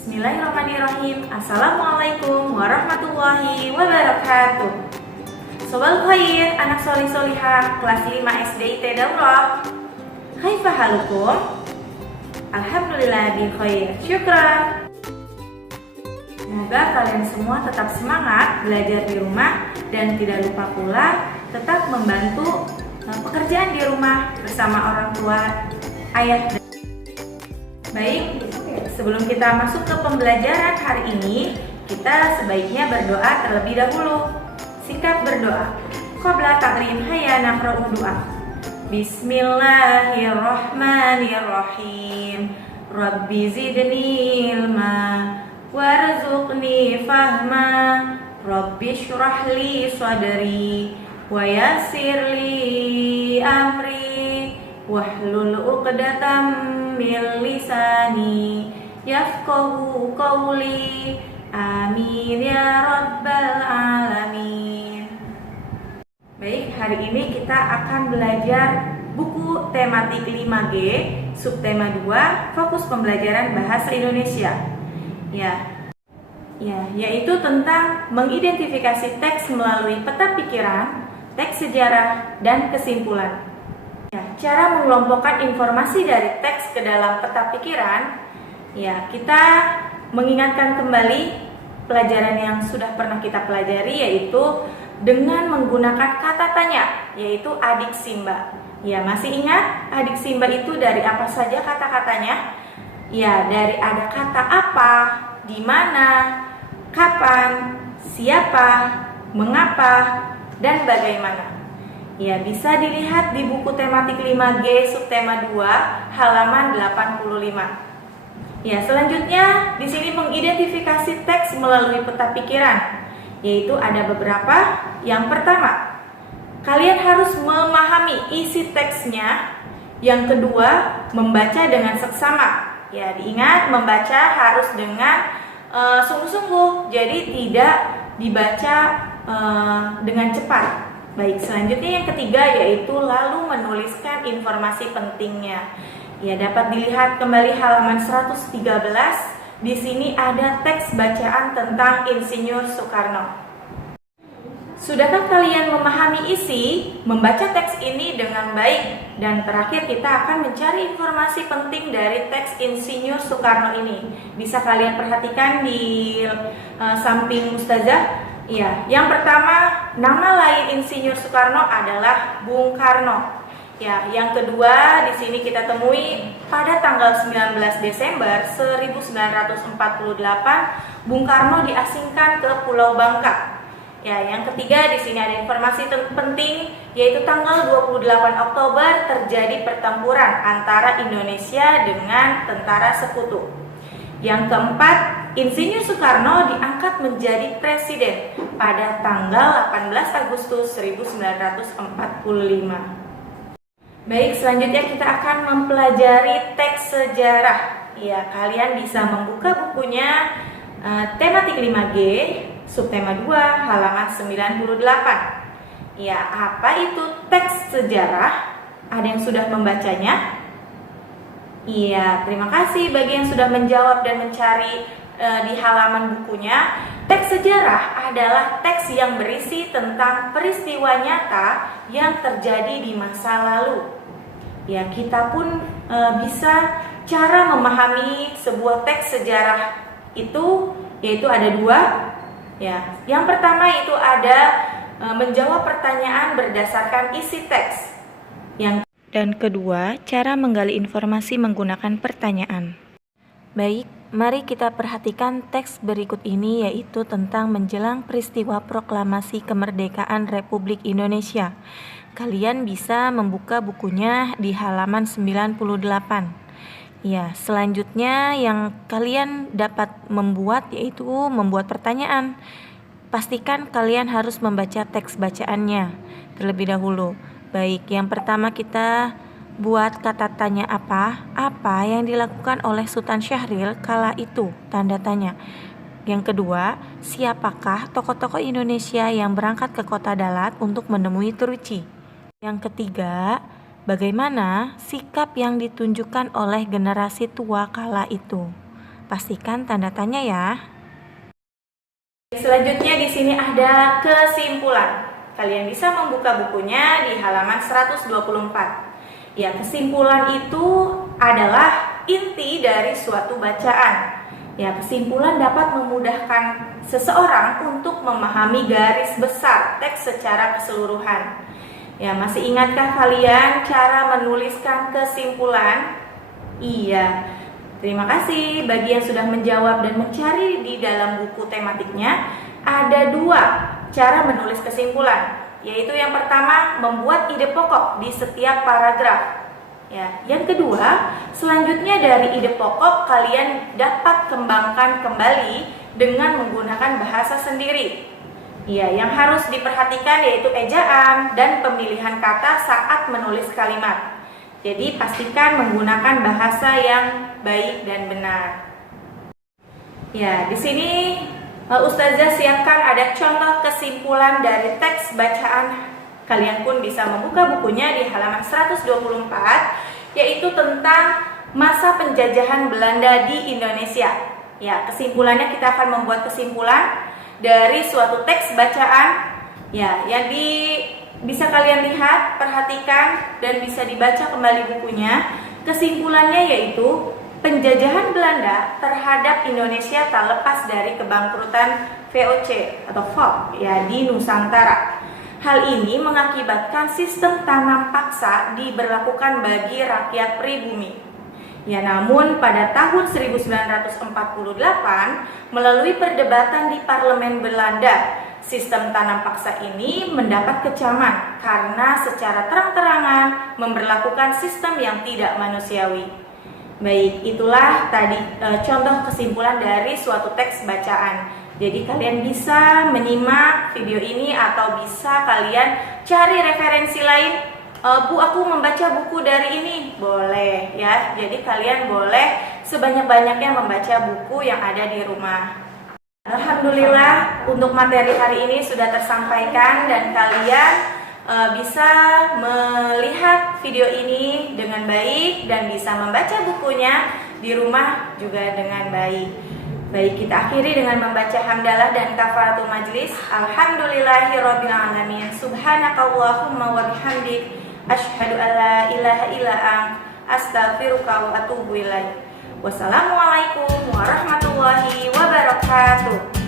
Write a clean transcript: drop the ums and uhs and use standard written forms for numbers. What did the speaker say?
Bismillahirrahmanirrahim. Assalamualaikum warahmatullahi wabarakatuh. Sobal khair, anak solih-solihah kelas 5 SD IT Daurah. Kaifa halukum? Alhamdulillah bi khair. Syukran. Semoga kalian semua tetap semangat belajar di rumah dan tidak lupa pula tetap membantu pekerjaan di rumah bersama orang tua, ayah dan baik, sebelum kita masuk ke pembelajaran hari ini, kita sebaiknya berdoa terlebih dahulu. Sikap berdoa. Qabla ta'lim hayya naqra'u doa. Bismillahirrahmanirrahim. Rabbi zidni ilma warzuqni fahma. Rabbi shrah li sadri wa yassir li amri wahlul 'uqdatam min lisani yafqahu qawli. Amin ya rabbal alamin. Baik, hari ini kita akan belajar buku tematik 5G, subtema 2, fokus pembelajaran bahasa Indonesia. Yaitu tentang mengidentifikasi teks melalui peta pikiran, teks sejarah, dan kesimpulan. Cara mengelompokkan informasi dari teks ke dalam peta pikiran, kita mengingatkan kembali pelajaran yang sudah pernah kita pelajari, yaitu dengan menggunakan kata tanya, yaitu adik Simba. Masih ingat adik Simba itu dari apa saja kata-katanya? Dari ada kata apa, di mana, kapan, siapa, mengapa, dan bagaimana. Bisa dilihat di buku tematik 5G subtema 2 halaman 85. Selanjutnya di sini mengidentifikasi teks melalui peta pikiran, yaitu ada beberapa. Yang pertama, kalian harus memahami isi teksnya. Yang kedua, membaca dengan seksama. Diingat, membaca harus dengan sungguh-sungguh, jadi tidak dibaca dengan cepat. Baik, selanjutnya yang ketiga yaitu lalu menuliskan informasi pentingnya. Dapat dilihat kembali halaman 113. Di sini ada teks bacaan tentang Insinyur Soekarno. Sudahkah kalian memahami isi, membaca teks ini dengan baik? Dan terakhir kita akan mencari informasi penting dari teks Insinyur Soekarno ini. Bisa kalian perhatikan di samping Ustazah. Yang pertama, nama lain Insinyur Soekarno adalah Bung Karno. Yang kedua di sini kita temui pada tanggal 19 Desember 1948 Bung Karno diasingkan ke Pulau Bangka. Yang ketiga di sini ada informasi penting, yaitu tanggal 28 Oktober terjadi pertempuran antara Indonesia dengan tentara sekutu. Yang keempat, Insinyur Soekarno diangkat menjadi presiden pada tanggal 18 Agustus 1945. Baik, selanjutnya kita akan mempelajari teks sejarah. Kalian bisa membuka bukunya tematik 5G, subtema 2, halaman 98. Apa itu teks sejarah? Ada yang sudah membacanya? Terima kasih bagi yang sudah menjawab dan mencari di halaman bukunya. Teks sejarah adalah teks yang berisi tentang peristiwa nyata yang terjadi di masa lalu. Kita pun bisa cara memahami sebuah teks sejarah itu, yaitu ada dua. Yang pertama itu ada menjawab pertanyaan berdasarkan isi teks. Dan kedua, cara menggali informasi menggunakan pertanyaan. Baik, mari kita perhatikan teks berikut ini, yaitu tentang menjelang peristiwa proklamasi kemerdekaan Republik Indonesia. Kalian bisa membuka bukunya di halaman 98. Selanjutnya yang kalian dapat membuat yaitu membuat pertanyaan. Pastikan kalian harus membaca teks bacaannya terlebih dahulu. Baik, yang pertama kita buat kata tanya apa yang dilakukan oleh Sultan Syahrir kala itu, tanda tanya. Yang kedua, siapakah tokoh-tokoh Indonesia yang berangkat ke kota Dalat untuk menemui Turuci? Yang ketiga, bagaimana sikap yang ditunjukkan oleh generasi tua kala itu? pastikan tanda tanya ya. Selanjutnya di sini ada kesimpulan. Kalian bisa membuka bukunya di halaman 124. Ya, kesimpulan itu adalah inti dari suatu bacaan. Ya, kesimpulan dapat memudahkan seseorang untuk memahami garis besar teks secara keseluruhan. Ya, masih ingatkah kalian cara menuliskan kesimpulan? Iya. Terima kasih bagi yang sudah menjawab dan mencari di dalam buku tematiknya. Ada 2 cara menulis kesimpulan, yaitu yang pertama membuat ide pokok di setiap paragraf. Ya, yang kedua, selanjutnya dari ide pokok kalian dapat kembangkan kembali dengan menggunakan bahasa sendiri. Ya, yang harus diperhatikan yaitu ejaan dan pemilihan kata saat menulis kalimat. Jadi pastikan menggunakan bahasa yang baik dan benar. Ya, di sini Ustazah siapkan ada contoh kesimpulan dari teks bacaan. Kalian pun bisa membuka bukunya di halaman 124, yaitu tentang masa penjajahan Belanda di Indonesia. Ya, kesimpulannya kita akan membuat kesimpulan dari suatu teks bacaan. Ya, yang bisa kalian lihat, perhatikan, dan bisa dibaca kembali bukunya. Kesimpulannya yaitu penjajahan Belanda terhadap Indonesia tak lepas dari kebangkrutan VOC atau VOC ya di Nusantara. Hal ini mengakibatkan sistem tanam paksa diberlakukan bagi rakyat pribumi. Ya, namun pada tahun 1948 melalui perdebatan di parlemen Belanda, sistem tanam paksa ini mendapat kecaman karena secara terang-terangan memberlakukan sistem yang tidak manusiawi. Baik, itulah tadi contoh kesimpulan dari suatu teks bacaan. Jadi kalian bisa menyimak video ini atau bisa kalian cari referensi lain. Bu, aku membaca buku dari ini. Boleh ya. Jadi kalian boleh sebanyak-banyaknya membaca buku yang ada di rumah. Alhamdulillah untuk materi hari ini sudah tersampaikan dan kalian bisa melihat video ini dengan baik dan bisa membaca bukunya di rumah juga dengan baik. Baik, kita akhiri dengan membaca hamdalah dan kafaratul majlis. Alhamdulillahirabbil alamin. Subhanakallahumma wa bihamdik asyhadu an la ilaha illa anta astaghfiruka wa atubu ilaik. Wassalamualaikum warahmatullahi wabarakatuh.